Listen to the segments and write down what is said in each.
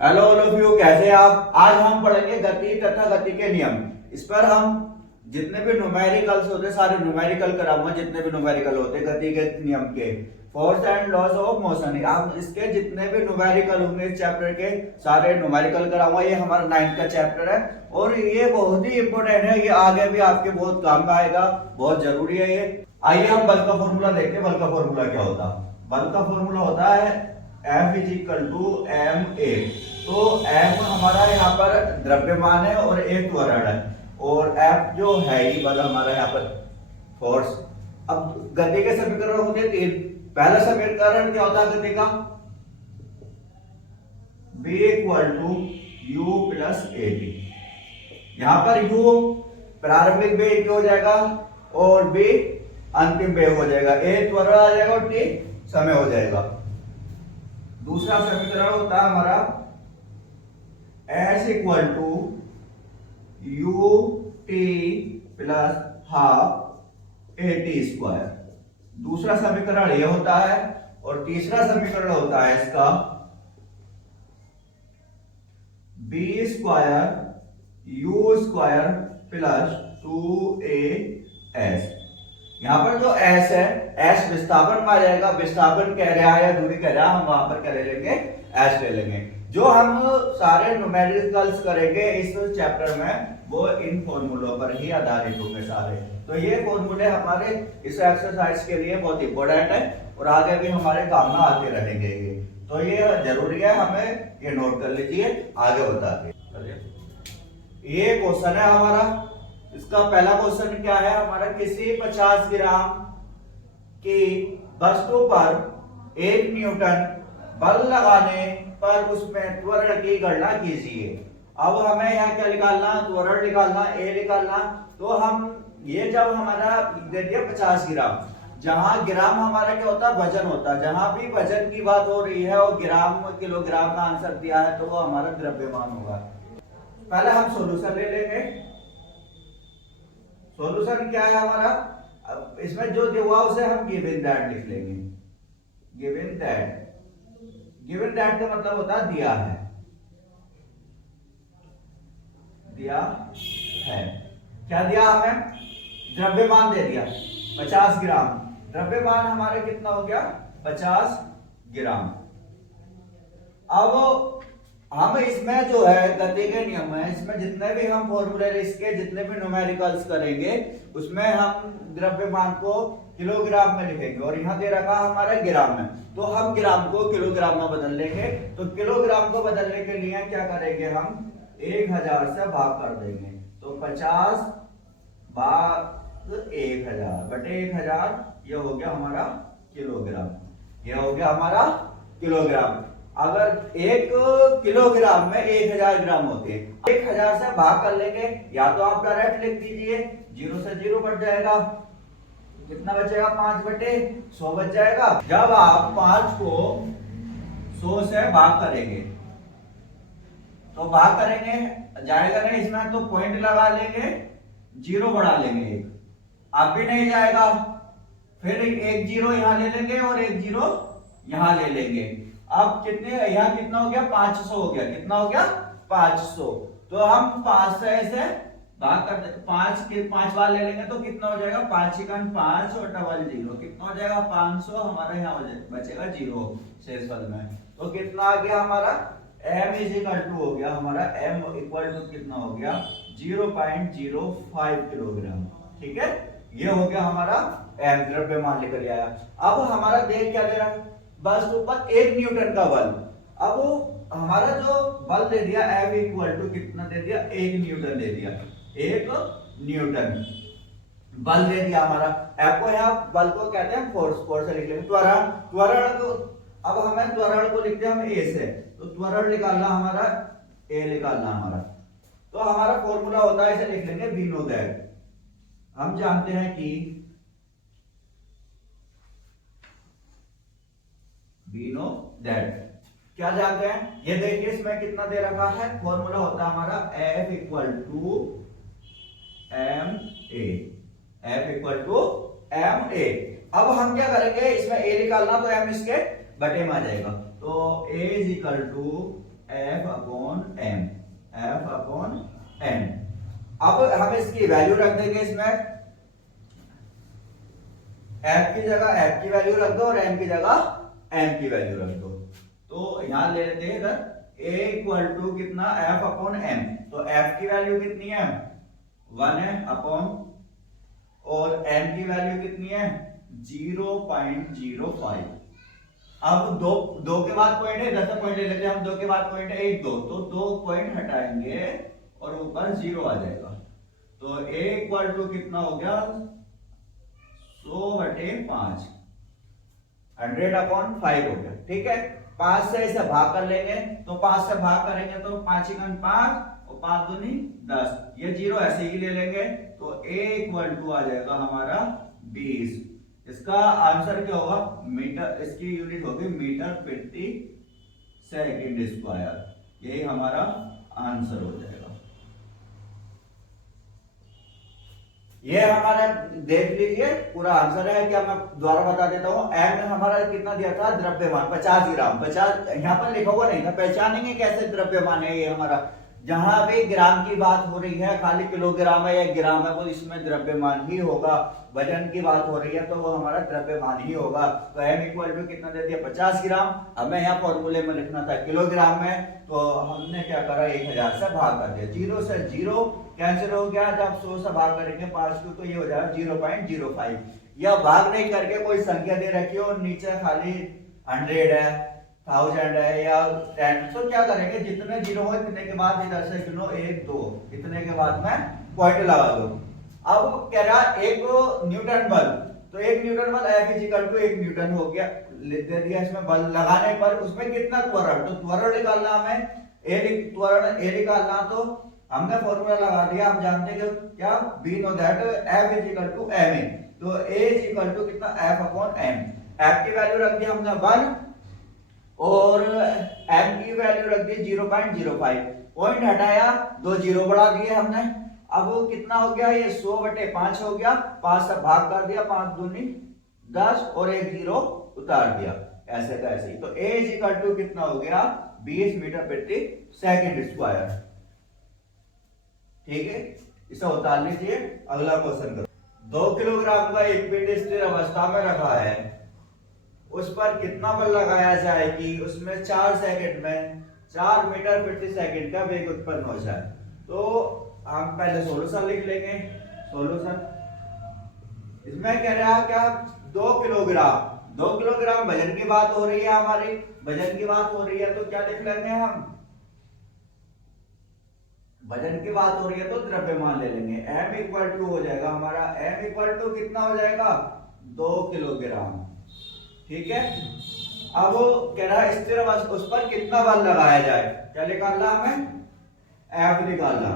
Hello all of you, कैसे हैं आप। आज हम पढ़ेंगे गति तथा गति के नियम। इस पर हम जितने भी न्यूमेरिकल्स होते हैं सारे न्यूमेरिकल कराऊंगा, जितने भी न्यूमेरिकल होते हैं गति के नियम के, force and loss of motion. आप इसके जितने भी न्यूमेरिकल होंगे इस चैप्टर के सारे न्यूमेरिकल कराऊंगा। ये हमारा 9th का चैप्टर है और ये बहुत ही इंपॉर्टेंट है। ये आगे भी आपके बहुत काम में आएगा, बहुत जरूरी है ये। आइए हम बल का फॉर्मूला देखते हैं। बल का फॉर्मूला क्या होता है। बल का फॉर्मूला होता है F is equal to M A. तो एम हमारा यहाँ पर द्रव्यमान है और ए त्वरण है, और एफ जो है ये बल हमारा यहाँ पर फोर्स। अब गति के समीकरण होते हैं तीन। पहला समीकरण क्या होता है गति का, B equal to U plus A T. यहाँ पर u प्रारंभिक वेग हो जाएगा और b अंतिम वेग हो जाएगा, a त्वरण आ जाएगा और t समय हो जाएगा। दूसरा समीकरण होता है हमारा S equal to U T plus half A T square. दूसरा समीकरण यह होता है और तीसरा समीकरण होता है इसका B square U square plus two A S. यहां पर जो s है, s विस्थापन में आ जाएगा। विस्थापन कह रहा है या दूरी कह रहा है, हम वहां पर क्या ले लेंगे, s ले लेंगे। जो हम सारे न्यूमेरिकल्स करेंगे इस चैप्टर में वो इन फॉर्मूलों पर ही आधारित होंगे सारे। तो ये फॉर्मूले हमारे इस एक्सरसाइज के लिए बहुत इंपॉर्टेंट है और आगे भी हमारे काम में आते रहेंगे ये। तो ये जरूरी है, हमें ये नोट कर लीजिए, आगे बताते हैं। ये क्वेश्चन है हमारा। इसका पहला क्वेश्चन क्या है हमारा, किसी 50 ग्राम की वस्तु पर 1 न्यूटन बल लगाने पर उसमें त्वरण की गणना कीजिए। अब हमें यहाँ क्या निकालना, त्वरण निकालना, ए निकालना। तो हम ये जब हमारा दे दिया 50 ग्राम, जहां ग्राम हमारा क्या होता है, वजन होता है। जहां भी वजन की बात हो रही है और ग्राम किलोग्राम का आंसर दिया है तो वो हमारा द्रव्यमान होगा। पहले हम सोल्यूशन ले लेंगे। सॉल्यूशन क्या है हमारा, अब इसमें जो दिया हुआ उसे हम गिवन दैट लिख लेंगे। गिवन दैट, गिवन दैट का मतलब होता है दिया है, दिया है। क्या दिया हमें, द्रव्यमान दे दिया 50 ग्राम। द्रव्यमान हमारे कितना हो गया, 50 ग्राम। अब हम इसमें जो है गति के नियम है, इसमें जितने भी हम फॉर्मूले इसके जितने भी न्यूमेरिकल्स करेंगे उसमें हम द्रव्यमान को किलोग्राम में लिखेंगे और यहाँ दे रखा हमारा ग्राम में, तो हम ग्राम को किलोग्राम में बदल लेंगे। तो किलोग्राम को बदलने के लिए क्या करेंगे, हम 1000 से भाग कर देंगे। तो 50 भाग 1000 बटे 1000, ये हो गया हमारा किलोग्राम। ये हो गया हमारा किलोग्राम। अगर 1 किलोग्राम में 1000 ग्राम होते हैं, 1000 से भाग कर लेंगे, या तो आप डायरेक्ट लिख दीजिए, 0 से 0 कट जाएगा, कितना बचेगा, 5 बटे 100 बच जाएगा। जब आप 5 को 100 से भाग करेंगे तो भाग करेंगे जाएगा नहीं, इसमें तो पॉइंट लगा लेंगे, 0 बढ़ा लेंगे, एक अब भी नहीं जाएगा, फिर एक 0 यहां ले लेंगे और एक 0 यहां ले लेंगे। अब कितने, यहाँ कितना हो गया, 500 हो गया। कितना हो गया, 500। तो हम 5 से भाग कर देते, 5 के 5 बार ले लेंगे तो कितना हो जाएगा, 5 एकन 5 और डबल 0 कितना हो जाएगा, 500। हमारा यहाँ बचेगा 0 शेषफल में। तो कितना आ गया हमारा, m इज इक्वल टू हो गया हमारा, m इक्वल टू कितना हो गया, 0.05 किलोग्राम। ठीक है, ये हो गया हमारा m, द्रव्यमान निकल आया। अब हमारा देख क्या दे रहा है, बस ऊपर 1 न्यूटन का बल। अब हमारा जो बल दे दिया F इक्वल टू कितना दे दिया, 1 न्यूटन दे दिया। 1 न्यूटन बल दे दिया हमारा। F को यहाँ बल को कहते हैं फोर्स, फोर्स से लिख लेंगे। त्वरण, त्वरण को अब हमें त्वरण को लिखते हैं हम A से, तो त्वरण निकालना हमारा A निकालना हमारा, तो हमारा फॉर्मूला होता है, इसे लिख लेंगे वी नो दैट। हम जानते हैं कि वी नो दैट, क्या जानते हैं, ये देखिए इसमें कितना दे रखा है, फॉर्मूला होता है हमारा F equal to M A, F equal to M A. अब हम क्या करेंगे, इसमें A निकालना, तो M इसके बटे में आ जाएगा। तो A is equal to F upon M, F upon M. अब हम इसकी वैल्यू रख देंगे इसमें, एफ की जगह एफ की वैल्यू रख दो और एम की जगह एम की वैल्यू रख दो। तो यहां ले लेते हैं इधर a इक्वल टू कितना एफ अपॉन एम, तो एफ की वैल्यू कितनी है 1 है अपॉन, और m की वैल्यू कितनी है 0.05। अब दो के बाद पॉइंट है, 10 पॉइंट ले लेते हैं हम, 2 के बाद पॉइंट है 1 2, तो 2 पॉइंट हटाएंगे और ऊपर 0 आ जाएगा। तो a इक्वल टू कितना हो गया 100/5, 100 अपॉन 5 हो गया। ठीक है, 5 से इसे भाग कर लेंगे, तो 5 से भाग करेंगे तो 5 × 5 और 5 दूनी 10, ये 0 ऐसे ही ले लेंगे, तो a इक्वल टू आ जाएगा हमारा 20। इसका आंसर क्या होगा मीटर, इसकी यूनिट होगी मीटर प्रति सेकंड स्क्वायर, यही हमारा आंसर हो जाएगा। ये हमारा देख लीजिए पूरा आंसर है। क्या मैं दोबारा बता देता हूँ, एम में हमारा कितना दिया था द्रव्यमान 50 ग्राम, 50 यहाँ पर लिखा हुआ नहीं था, पहचानेंगे कैसे द्रव्यमान है ये हमारा। जहां भी ग्राम की बात हो रही है, खाली किलोग्राम है या ग्राम है, वो इसमें द्रव्यमान ही होगा। वजन की बात हो रही है तो वो हमारा द्रव्यमान ही होगा। तो m इक्वल टू कितना दे दिया 50 ग्राम, हमें यहाँ फॉर्मूले में लिखना था किलोग्राम में, तो हमने क्या करा 1000 से भाग कर दिया, 0 से 0 कैंसिल हो गया, जब 100 से भाग करेंगे 5 को तो ये हो जाएगा 0.05। या भाग नहीं करके कोई संख्या दे रखी हो और नीचे खाली 100 है, 1000 है या 10, तो क्या करेंगे जितने जीरो हो इतने के बाद इधर से गिनो 1 2, इतने के बाद में पॉइंट लगा दो। अब कह रहा एक न्यूटन बल, तो 1 न्यूटन बल F इक्वल टू 1 न्यूटन हो गया, दे दिया इसमें बल लगाने पर, उसमें कितना त्वरण, तो त्वरण निकालना हमें, त्वरण ए निकालना, तो हमने फॉर्मूला लगा दिया, हम जानते हैं क्या we know that F equal to ma, तो A इक्वल टू कितना F अपॉन m, F की वैल्यू रख दी हमने 1 और m की वैल्यू रख दी 0.05, पॉइंट हटाया 2 जीरो बढ़ा दिए हमने। अब वो कितना हो गया ये 100/5 हो गया, 5 से भाग कर दिया, 5 दूनी 10 और 1 जीरो उतार दिया, ऐसे का ऐसे ही। तो a इक्वल टू कितना हो गया 20 मीटर प्रति सेकंड स्क्वायर। ठीक है, इसे उतार लीजिए। अगला क्वेश्चन करो, 2 किलोग्राम का एक पिंड स्थिर अवस्था में रखा है, उस पर कितना बल लगाया जाए कि उसमें 4 सेकंड में 4 मीटर प्रति सेकंड का वेग उत्पन्न हो जाए। तो हम पहले सॉल्यूशन लिख लेंगे। सॉल्यूशन इसमें कह रहा है क्या 2 किलोग्राम वजन की बात हो रही है, हमारी वजन की बात हो रही है, तो क्या लिख लेंगे हम, वजन की बात हो रही है तो द्रव्यमान ले लेंगे। m इक्वल टू हो जाएगा हमारा, m इक्वल टू कितना हो जाएगा 2 किलोग्राम। ठीक है, अब वो कह रहा है स्थिर अवस्था, उस पर कितना बल लगाया जाए, क्या निकालना हमें F निकालना,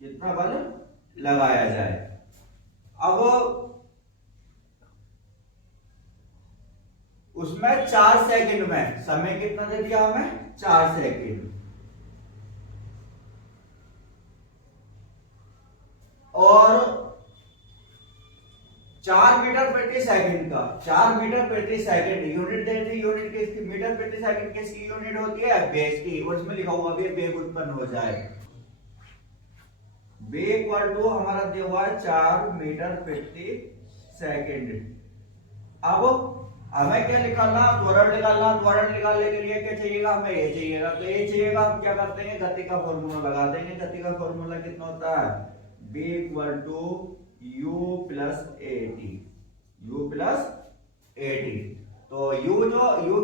कितना बल लगाया जाए। अब उसमें 4 सेकंड में, समय कितना दे दिया हमें 4 सेकंड, और 4 मीटर प्रति सेकंड का, 4 मीटर प्रति सेकंड यूनिट दे दी, यूनिट किसकी मीटर प्रति सेकंड किसकी यूनिट होती है वेग की, और इसमें लिखा हुआ भी वेग उत्पन्न हो जाए। वेग इक्वल टू हमारा दिया हुआ है 4 मीटर प्रति सेकंड। अब हमें क्या निकालना, त्वरण निकालना, त्वरण निकालने के लिए क्या चाहिएगा हमें ये चाहिएगा, तो ये चाहिएगा, हम क्या करते हैं गति का फॉर्मूला लगा देंगे। गति का फॉर्मूला कितना होता है v equal to u plus at, u plus at। तो u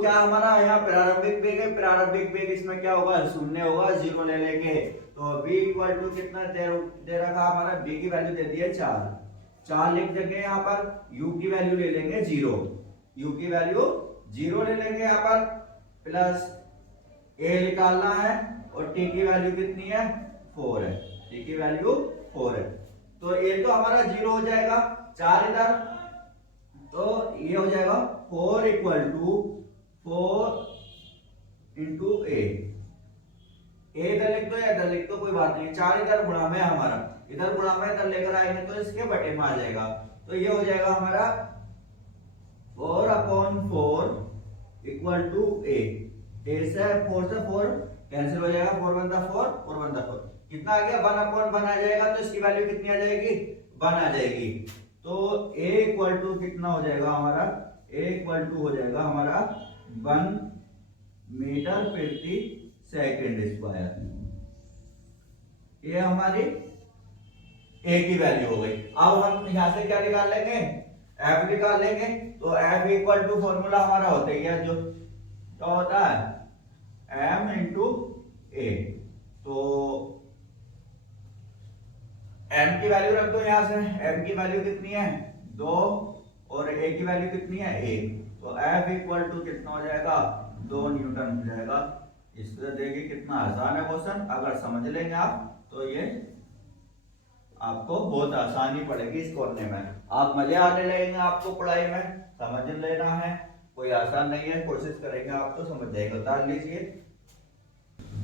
क्या हमारा यहाँ प्रारंभिक वेग है, प्रारंभिक वेग इसमें क्या होगा 0 होगा, 0 ले लेंगे, तो v इक्वल टू कितना दे रखा हमारा, v की वैल्यू दे दी है 4 लिख देंगे यहाँ पर, u की वैल्यू ले लेंगे 0, u की वैल्यू 0 ले लेंगे यहाँ पर, प्लस a निकालना है और t की वैल्यू कितनी है 4 है, t की वैल्यू 4 है, तो a तो हमारा 0 हो जाएगा, 4 इधर, तो ये हो जाएगा 4 इक्वल टू 4 इंटू a इधर लिख दो या इधर लिख दो कोई बात नहीं, 4 इधर गुणा में हमारा, इधर गुणा में इधर लेकर आएंगे तो इसके बटे में आ जाएगा, तो ये हो जाएगा हमारा 4/4 इक्वल टू a से 4 से 4 कैंसिल हो जाएगा, 4 वन दा 4, 4 वन दा 4, कितना आ गया 1/1 आ जाएगा, तो इसकी वैल्यू कितनी आ जाएगी 1 आ जाएगी। तो a इक्वल टू कितना हो जाएगा हमारा, a इक्वल टू हो जाएगा हमारा 1 मीटर प्रति सेकेंड स्क्वायर। ये हमारी a की वैल्यू हो गई। अब हम यहां से क्या निकाल लेंगे, f निकाल लेंगे। तो f इक्वल टू फॉर्मूला हमारा होता है जो क्या होता है m इंटू a। तो m की वैल्यू रख दो यहां से, m की वैल्यू कितनी है 2 और a की वैल्यू कितनी है 1। तो f इक्वल टू कितना हो जाएगा 2 न्यूटन हो जाएगा। इससे देखिए कितना आसान है क्वेश्चन, अगर समझ लेंगे आप तो ये आपको बहुत आसानी पड़ेगी इस करने में, आप मजे आने लगेंगे आपको पढ़ाई में, समझ लेना है, कोई आसान नहीं है, कोशिश करेंगे आप तो समझ जाएंगे। उतार लीजिए,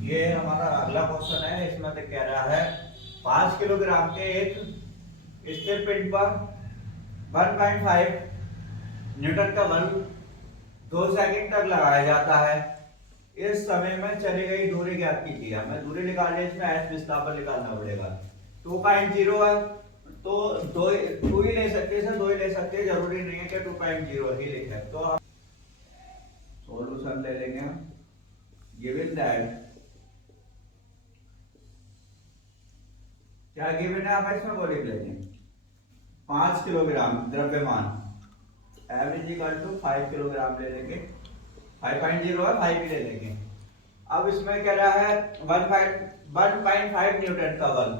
ये हमारा अगला क्वेश्चन है। इसमें तो कह रहा है 5 किलोग्राम के एक स्थिर पिंड पर 1.5 न्यूटन का बल 2 सेकंड तक लगाया जाता है। इस समय में चली गई दूरी ज्ञात कीजिए। हमें दूरी निकालनी है, इसमें एस विस्थापन निकालना पड़ेगा। 2.0 है तो 2 ही ले सकते हैं, 2 ही ले सकते हैं, जरूरी नहीं है कि 2.0 ही लिखे। तो हम सॉल्यूशन ले लेंगे हम। गिवन दैट, क्या गिवन है, हम इसमें बोली लेंगे 5 किलोग्राम द्रव्यमान एवरेज इक्वल टू 5 किलोग्राम ले लेंगे। 5.0 है, 5 ही ले लेंगे। अब इसमें कह रहा है 1.5 न्यूटन का बल,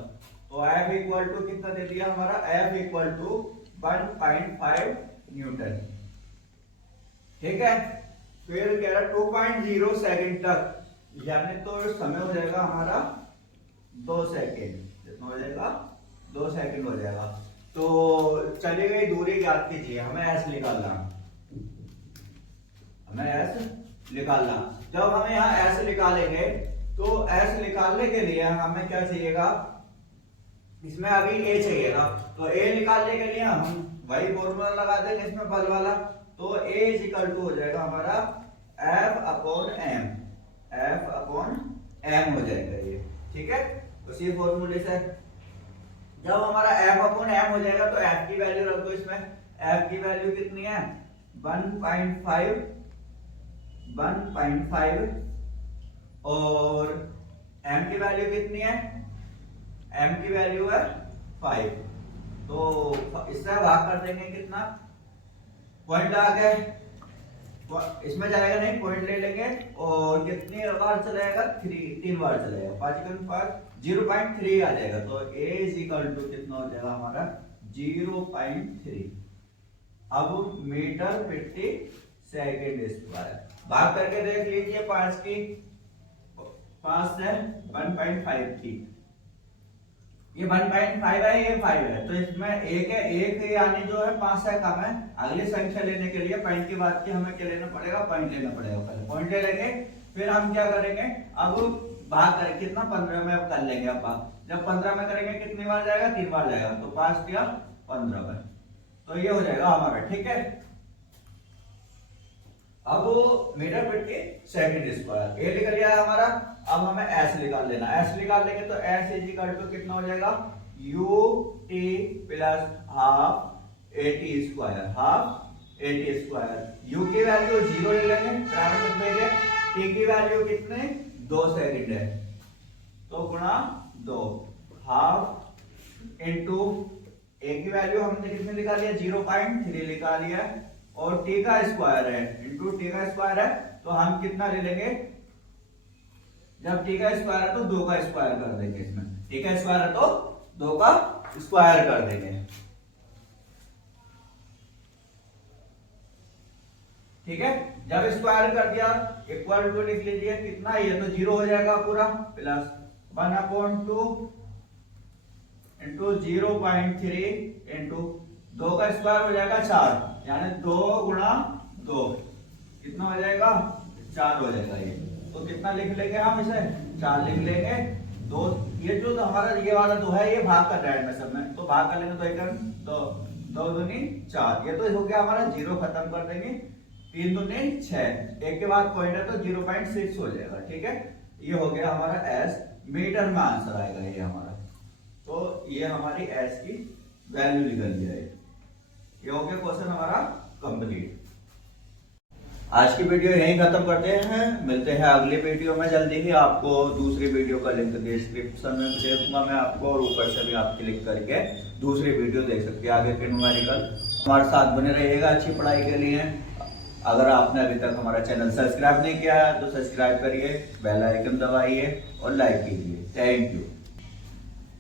तो F इक्वल टू कितना दे दिया हमारा, F इक्वल टू 1.5 न्यूटन। ठीक है, फिर कह रहा 2.0 सेकंड तक, यानी तो समय हो जाएगा हमारा 2 सेकंड। कितना हो जाएगा 2 सेकंड हो जाएगा। तो चली गई दूरी ज्ञात कीजिए। हमें S निकालना, हमें S निकालना। जब हमें यहाँ S निकालेंगे तो S निकालने के लिए हमें क्या चाहिएगा, इसमें अभी A चाहिएगा। तो A निकालने के लिए हम वही फॉर्मूला लगा देंगे इसमें बल वाला। तो A इज इक्वल टू हो जाएगा हमारा F upon M, F upon M हो जाएगा ये। ठीक है, उसी फॉर्मूले से जब हमारा F अपॉन M हो जाएगा तो F की वैल्यू रख दो इसमें। F की वैल्यू कितनी है 1.5 और M की वैल्यू कितनी है, M की वैल्यू है 5। तो इससे भाग कर देंगे, कितना पॉइंट आ गए, इसमें जाएगा नहीं, पॉइंट ले लेंगे और कितनी बार चलेगा 3 बार चलेगा, 5 0.3 आ जाएगा। तो A इज इक्वल टू कितना हो जाएगा हमारा 0.3। अब मीटर प्रति सेकेंड स्क्वायर भाग करके देख लीजिए, 5 से 1.5 थी, ये 1.5 है, ये 5 है, तो इसमें एक है, एक यानी जो है 5 से कम है। अगली संख्या लेने के लिए पॉइंट की बात की हमें क्या लेना पड़ेगा, पॉइंट लेना पड़ेगा। पहले पॉइंट ले लेंगे, फिर हम क्या करेंगे, अब भाग करें कितना 15 में कर लेंगे। अब जब 15 में करेंगे कितनी बार जाएगा, 3 बार जाएगा, तो 5 या 15 में, तो ये हो जाएगा हमारा। ठीक है, अब मीटर प्रति सेकंड स्क्वायर ए निकल गया हमारा। अब हमें एस निकाल लेना, एस निकाल लेंगे तो एस इज इक्वल टू कितना हो जाएगा you T plus half A T square, half A T square. You की वैल्यू 0 ले लेंगे प्रारंभिक में, टी की वैल्यू कितने 2 सेकंड है, तो गुणा 2 हाफ इंटू ए की वैल्यू हमने कितने निकाल लिया 0.3 निकाल लिया, और टी का स्क्वायर है इंटू टी का स्क्वायर है, तो हम कितना ले लेंगे, जब टी का स्क्वायर है तो 2 का स्क्वायर कर देंगे इसमें, टी का स्क्वायर है तो 2 का स्क्वायर कर देंगे। ठीक है, जब स्क्वायर कर दिया इक्वल टू लिख लीजिए, कितना ये तो 0 हो जाएगा पूरा, प्लस 1/2 इंटू 0.3 इंटू 2 का स्क्वायर हो जाएगा 4, यानी 2 गुणा 2 कितना हो जाएगा 4 हो जाएगा ये। तो कितना लिख लेंगे हम इसे 4 लिख लेंगे। 2 ये जो हमारा ये वाला 2 है ये भाग कर रहा है में सब में, तो भाग कर लेंगे 2 एक 2 दूनी 4, ये तो हो गया हमारा 0 खत्म कर देंगे, 3 दूनी 6, एक के बाद पॉइंट है तो 0.6 हो जाएगा। ठीक है, ये हो गया हमारा एस, मीटर में आंसर आएगा ये हमारा। तो ये हमारी एस की वैल्यू निकल जाए। ये हो गया क्वेश्चन हमारा कंप्लीट। आज की वीडियो यहीं खत्म करते हैं, मिलते हैं अगली वीडियो में जल्दी ही। आपको दूसरी वीडियो का लिंक डिस्क्रिप्शन में दे दूंगा मैं आपको, और ऊपर से भी आप क्लिक करके दूसरी वीडियो देख सकते हैं आगे के न्यूमेरिकल। हमारे साथ बने रहिएगा अच्छी पढ़ाई के लिए। अगर आपने अभी तक हमारा चैनल सब्सक्राइब नहीं किया है तो सब्सक्राइब करिए, बेल आइकन दबाइए और लाइक कीजिए। Thank you.